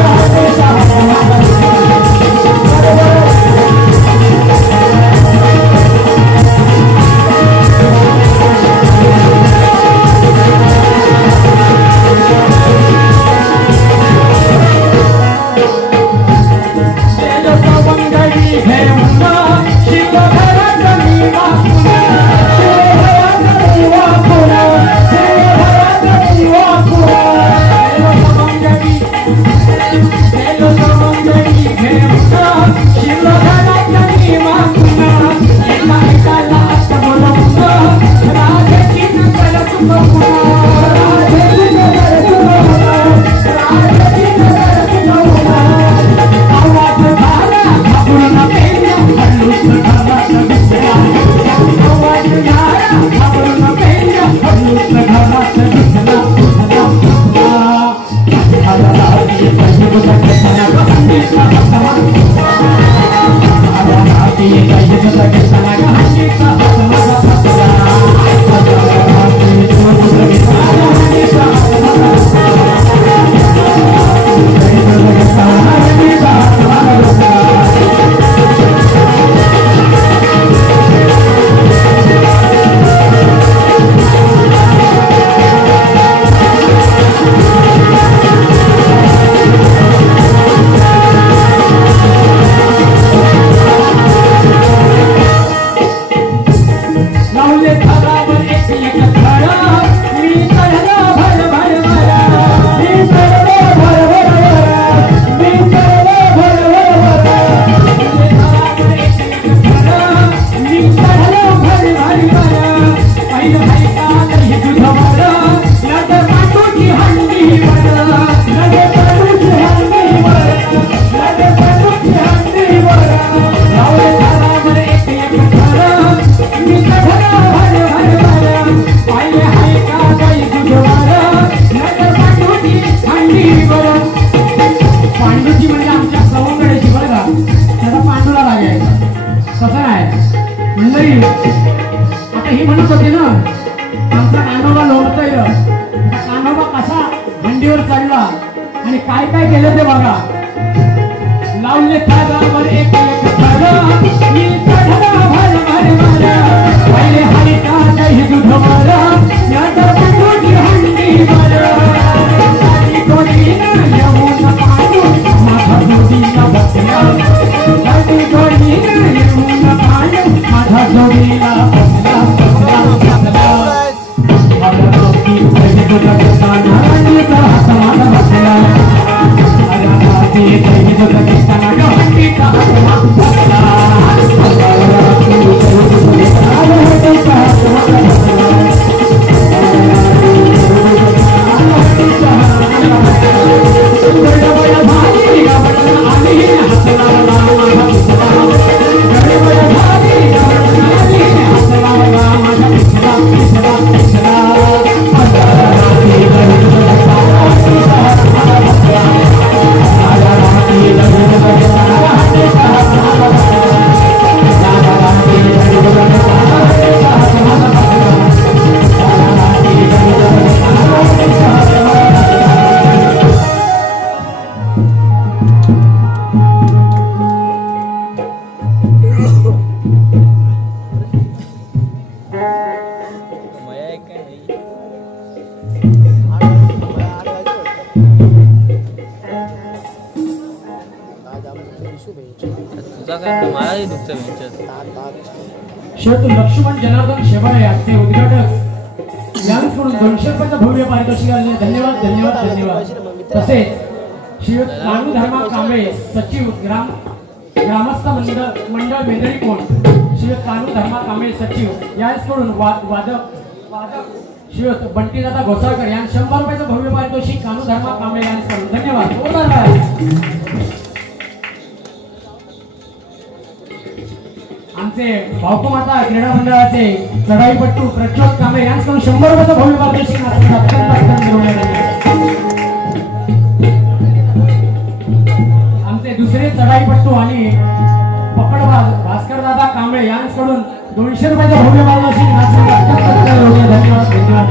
शिव स्टेजवर चढला आणि काय काय केलं ते बघा. लावले थारावर एक एक थारा मी चढला भर भर मारा पहिले हरिता काही दुध मारा याचा तुझी हंडी मारा आणि कोणी ना येऊन पाहू माझा जोडीला बसला आणि कोणी ना येऊन पाहू माझा जोडीला बसला मला की पहिले तुझा काना आणि तो हाताला बसला ते पहिले तुझा काना हंडी का बसला शेवटी लक्ष्मण जनार्दन शेवाळे यांचे उद्घाटक यांकडून 200 रुपयाचा भव्य पारितोषिक आले. धन्यवाद धन्यवाद धन्यवाद. तसेच श्री नानू धर्मा कांबळे सचिव ग्रामस्थ मंडळ मेदळी कोण श्री नानू धर्मा कांबळे सचिव यांकडून वादक श्री बंटीदादा घोसाळकर यांना 100 रुपयाचं भव्य पारितोषिक नानू धर्मा कांबळे यांकडून. धन्यवाद. आमचे भाऊकुमाता क्रीडा मंडळाचे चढाईपट्टू प्रज्योत कांबळे यांच्याकडून 100 रुपयाचं भव्य पारितोषिक आमचे दुसरे चढाईपट्टू आणि पकडबाज भास्कर दादा कांबळे यांच्याकडून 200 रुपयाचं भव्य पारितोषिक. धन्यवाद धन्यवाद.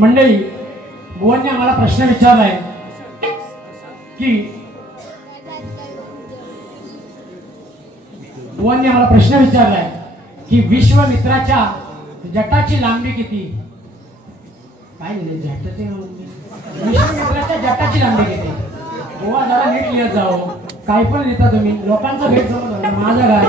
मंडळी, बुवांनी आम्हाला प्रश्न विचारलाय की विश्वामित्राच्या जटाची लांबी किती? काय विश्वामित्राच्या जटाची लांबी किती? बुवा जरा नीट लिहत जाओ. काय पण लिहिता तुम्ही, लोकांचा भेट जमत माझा काय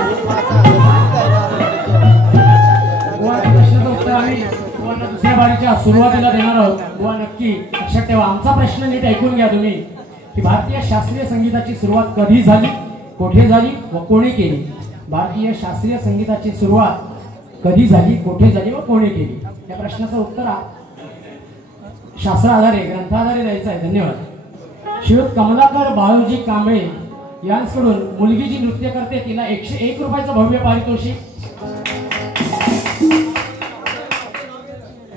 प्रश्नाचं उत्तर आम्ही दुसऱ्या बारीच्या सुरुवातीला देणार आहोत. बुवा नक्की लक्षात ठेवा. आमचा प्रश्न नीट ऐकून घ्या तुम्ही की भारतीय शास्त्रीय संगीताची सुरुवात कधी झाली, कोठे झाली व कोणी केली? भारतीय शास्त्रीय संगीताची सुरुवात कधी झाली, कोठे झाली व कोणी केली? या प्रश्नाचं उत्तर शास्त्राधारे ग्रंथाधारे द्यायचं आहे. धन्यवाद. श्रीयुत कमलाकर बाळूजी कांबळे यांकडून मुलगी जी नृत्य करते तिला 101 रुपयाचं भव्य पारितोषिक.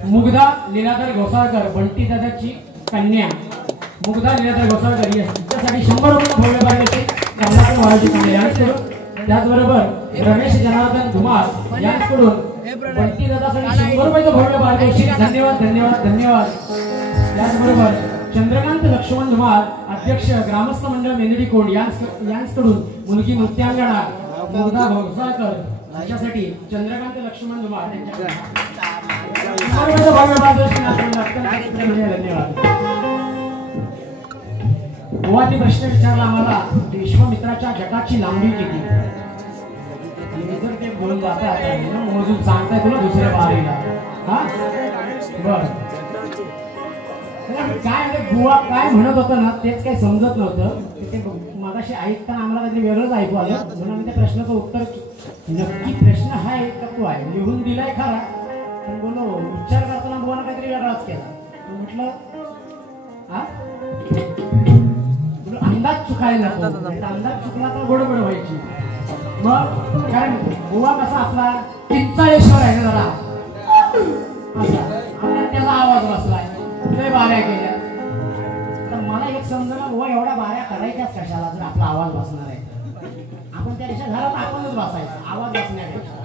मुग्धा लीलाधर घोसाळकर, बंटी दादाची कन्या मुग्धा लीलाधर घोसाळकर याच्यासाठी 100 रुपयाचं भव्य पारितोषिक कमलाकर बाळूजी कांबळे यांकडून. त्याचबरोबर रमेश जनार्दन धुमाळ यांच्याकडून बंटी दादासाठी 100 रुपयाचं भव्य पारितोषिक. धन्यवाद धन्यवाद धन्यवाद. त्याचबरोबर चंद्रकांत लक्ष्मण धुमाळ अध्यक्ष ग्रामस्थ मंडळ मेंदडी कोड यांच्याकडून मुलगी नृत्यांगणा मुग्धा भोसाळकर यांच्यासाठी चंद्रकांत लक्ष्मण धुमाळ धन्यवाद. बुवांनी प्रश्न विचारला आम्हाला विश्वामित्राच्या जटाची लांबी किती. जर ते बोलून जाता मोजून सांगताय तुला दुसऱ्या बारीला. हा बर काय बुवा काय म्हणत होतं ना तेच काही समजत नव्हतं. ते मगाशी ऐकताना आम्हाला काहीतरी वेगळंच ऐकू आलं म्हणून आम्ही त्या प्रश्नाचं उत्तर नक्की प्रश्न हा एक का तो आहे लिहून दिलाय खरा पण बोलो विचार करताना बुवानं काहीतरी वेगळाच केला. म्हटलं हा अंदाज चुकायला नको. अंदाज चुकला तर गडबड व्हायची. मग कारण बुवा कसा आपला चिंचाळेश्वर आहे ना जरा असा त्याचा आवाज बसलाय लय बाऱ्या केल्या. तर मला एक समजलं बुवा एवढ्या बाऱ्या करायच्याच कशाला जर आपला आवाज बसणार आहे. आपण त्याच्या घरात आपणच बसायचं आवाज बसण्यापेक्षा.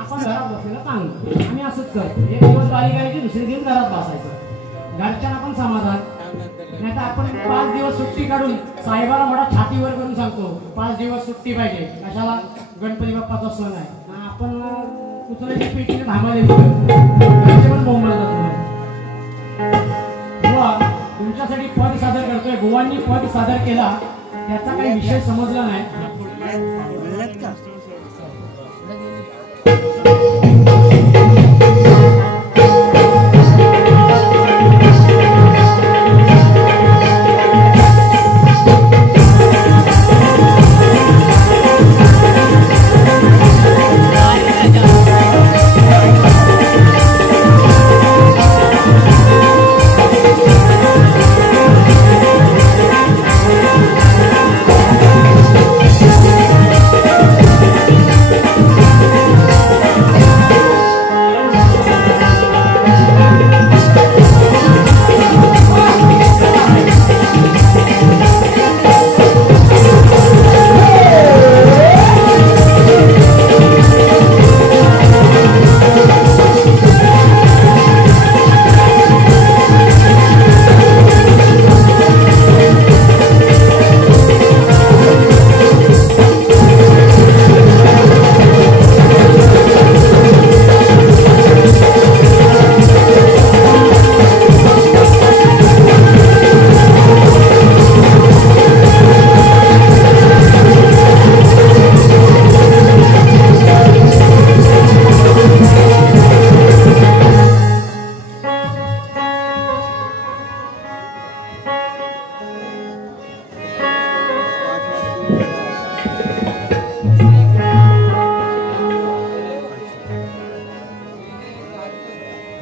आपण घरात बसलेलं चांगलं. आम्ही असंच करतो. एक दिवस बारी करायची दुसरे दिवस घरात बसायचं. घरच्यांना पण समाधान. नाही तर आपण 5 दिवस सुट्टी काढून साहेबाला मोठा छातीवर करून सांगतो 5 दिवस सुट्टी पाहिजे. कशाला गणपती बाप्पाचा सण आहे. आपण उचलायची पेटीने थांबायला पण बोंबलतात. बुवा तुमच्यासाठी पद सादर करतोय. बुवांनी पद सादर केला त्याचा काही विषय समजला नाही.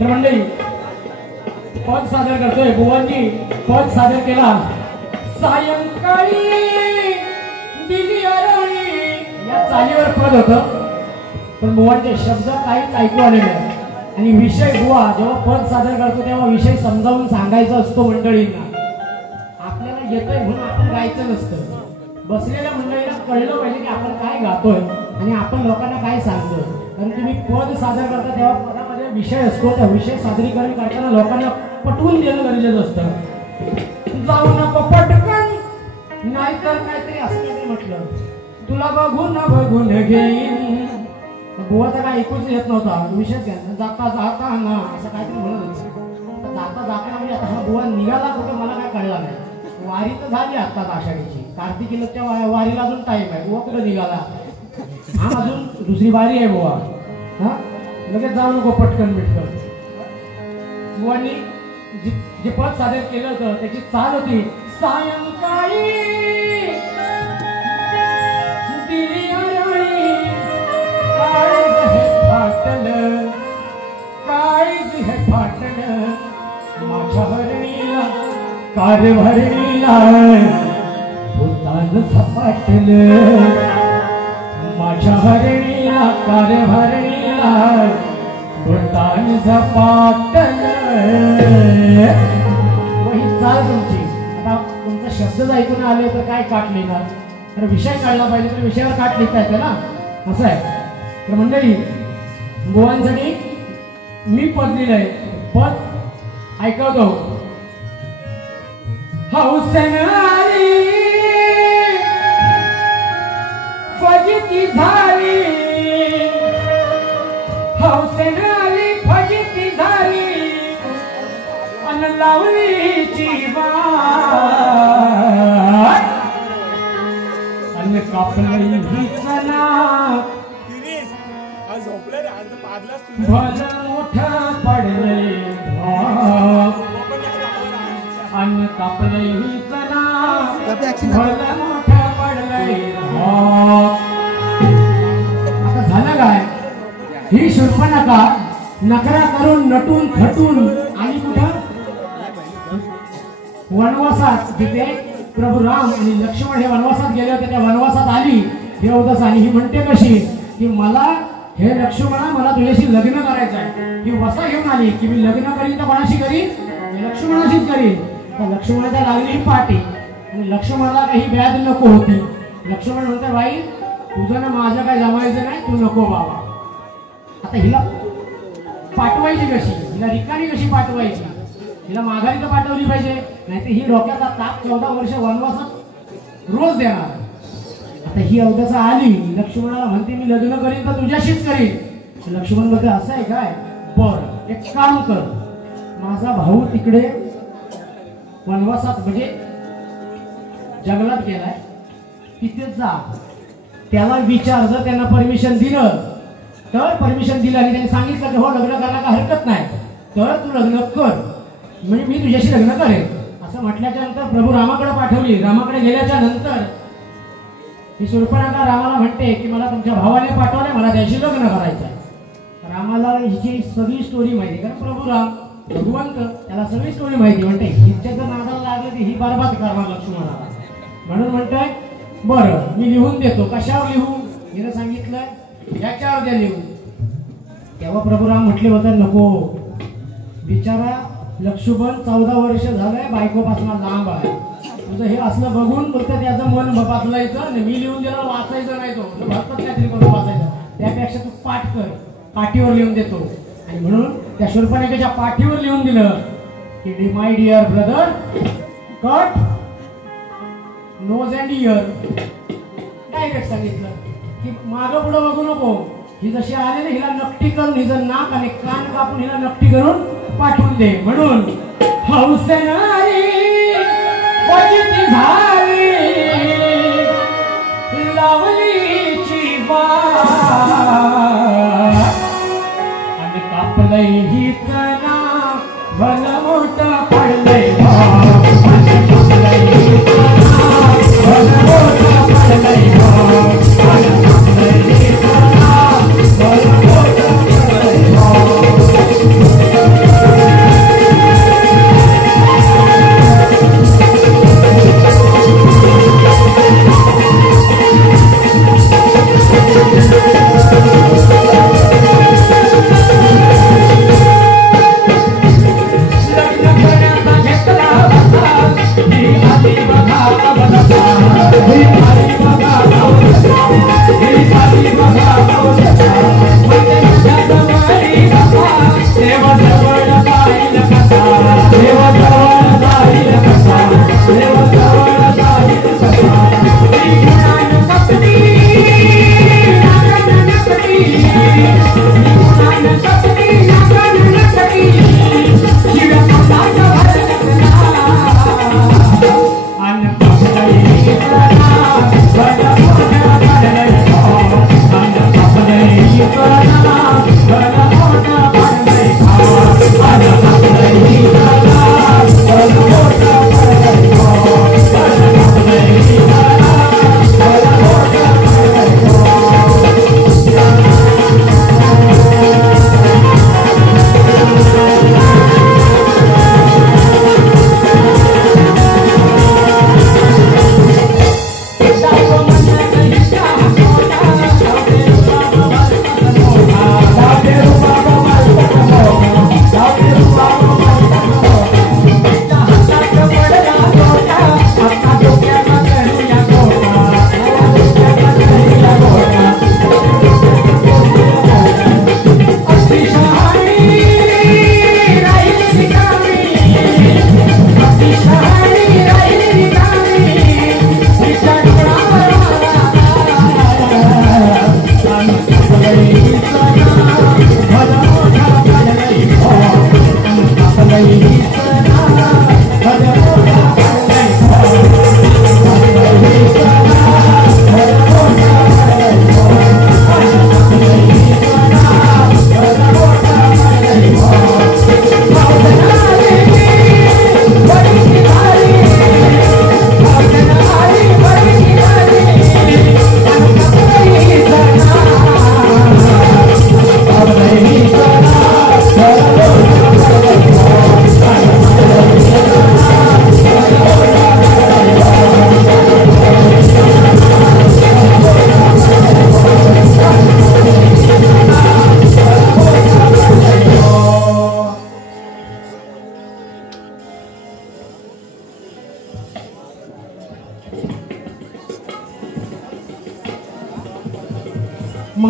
तर मंडळी पद सादर करतोय. बुवांनी पद सादर केला. सायंकाळी दिली अरणी या चालीवर पद होतं पण बुवांचे शब्द काहीच ऐकू आले नाही. आणि विषय बुवा जेव्हा पद सादर करतो तेव्हा विषय समजावून सांगायचा असतो मंडळींना. आपल्याला येतोय म्हणून आपण गायचं नसतं. बसलेल्या मंडळीला कळलं पाहिजे की आपण काय गातोय आणि आपण लोकांना काय सांगतोय. कारण तुम्ही पद सादर करता तेव्हा पदामध्ये विषय असतो. त्या विषय सादरीकरण करताना लोकांना पटवून देणं गरजेचं असतं. जाऊ नको पटकन नाहीतर काहीतरी असं काहीतरी म्हटलं तुला बघून घेईन. बुवाचा काय ऐकूच येत नव्हता. विषयच घ्या जाता जाता ना असं काहीतरी म्हणत होतं. जाता जाता म्हणजे आता हा बुवा निघाला कुठं मला काय कळलं नाही. वारी तर झाली आत्ताच आषाढीची. कार्तिकीच्या वारीला अजून टाईम आहे. बुवा कुठं निघाला हा अजून दुसरी वारी आहे बुवा. हा लगेच जाऊ नको पटकन बिटकन. बुवांनी जे पद सादर केलं होतं त्याची चाल होती. सायंकाळी दिली अरणी काळीज हे फाटलं माझ्या हरणीला कारभरणीला भूतान सपाटलं. माझ्या हरणीला कारभरणीला भूतान सपाटलं. वही चाल तुमची. आता तुमचा शब्दच ऐकून आले तर काय काट लिहिणार. तर विषय काढला पाहिजे, तर विषयावर काट लिहिता येते ना, असं आहे. तर मंडळी, बुवांसाठी मी पद लिहिलंय. पद ऐकवतो. हौसेन आली फजिती झाली, हौसेन आली फजिती झाली, अन लावलीची वाट, अन कापली ही चला भलं मोठं पडलंय अन्न कापलंय ही चला भलं मोठं पडलंय. आता झालं काय, ही शूर्पणखा नकरा करून नटून थटून आणि कुठं वनवासात, जिथे प्रभू राम आणि लक्ष्मण हे वनवासात गेले होते, त्या वनवासात आली देवदत्त. आणि ही म्हणते कशी की मला हे लक्ष्मणा, मला तुझ्याशी लग्न करायचं आहे. ही वसा घेऊन आली की मी लग्न करीन तर कोणाशी करीन, लक्ष्मणाशीच करीन. तर लक्ष्मणाला लागली ही पाठी आणि लक्ष्मणाला काही व्याध नको होती. लक्ष्मण म्हणते बाई तुझं ना माझं काय जमायचं नाही, तू नको बाबा. आता हिला पाठवायची कशी, हिला रिकामी कशी पाठवायची, हिला माघारी तर पाठवली पाहिजे, नाही तर ही डोक्याचा ताप 14 वर्ष वनवासात रोज देणार. आता ही अवदसा आली, लक्ष्मणाला म्हणते मी लग्न करीन तर तुझ्याशीच करीन. लक्ष्मण म्हणते असं आहे काय, बर एक काम कर, माझा भाऊ तिकडे वनवासात म्हणजे जंगलात गेलाय, तिथे जा, त्याला विचार, जर त्यांना परमिशन दिलं तर परमिशन दिलं आणि त्यांनी सांगितलं की हो लग्न करायला काय हरकत नाही तर तू लग्न कर, म्हणजे मी तुझ्याशी लग्न करेन. असं म्हटल्याच्या नंतर प्रभू रामाकडे पाठवली. रामाकडे गेल्याच्या नंतर ही शूर्पणखा रामाला म्हणते की मला तुमच्या भावाने पाठवले, मला त्याशी लग्न करायचं आहे. रामाला हिची सगळी स्टोरी माहिती, कारण प्रभू राम भगवंत त्याला सगळी स्टोरी माहिती. म्हणते हिच्या जर नादाला लागलं की ही बरबाद करणार लक्ष्मणाला, म्हणून म्हणतोय बरं मी लिहून देतो. कशावर लिहू, हिनं सांगितलं याच्यावर द्या लिहून. तेव्हा प्रभू राम म्हटले होते नको, बिचारा लक्ष्मण 14 वर्ष झालंय बायकोपासून लांब आहे, तुझं हे असलं बघून फक्त त्याचं मन बदलायचं आणि मी लिहून दिलं वाचायचं नाही, तो भरतच काहीतरी करून वाचायचं, त्यापेक्षा तू पाठ कर, पाठीवर लिहून देतो. आणि म्हणून त्या शूर्पणखेच्या पाठीवर लिहून दिलं की my dear brother cut nose and ear. Direct सांगितलं की मागं पुढं बघू नको, ही जशी आले ना हिला नक्की करून हिचं नाक आणि कान कापून हिला नक्की करून पाठवून दे. म्हणून हौसेन आली फजिती झाली, लावलीची वाट, आणि कापलंय ही चना भलं मोठं पडलंय, कापलंय ही चना भलं मोठं पडलंय, कापलंय ही चना भलं मोठं पडलंय.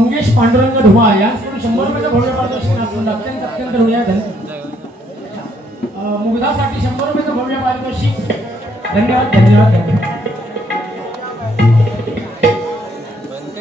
मंगेश पांडुरंग धुमाळ यांच्याकडून 100 रुपयाचं भव्य पारितोषिक असून अत्यंत अत्यंत ऋणी मुग्धासाठी 100 रुपयाचं भव्य पारितोषिक. धन्यवाद धन्यवाद धन्यवाद.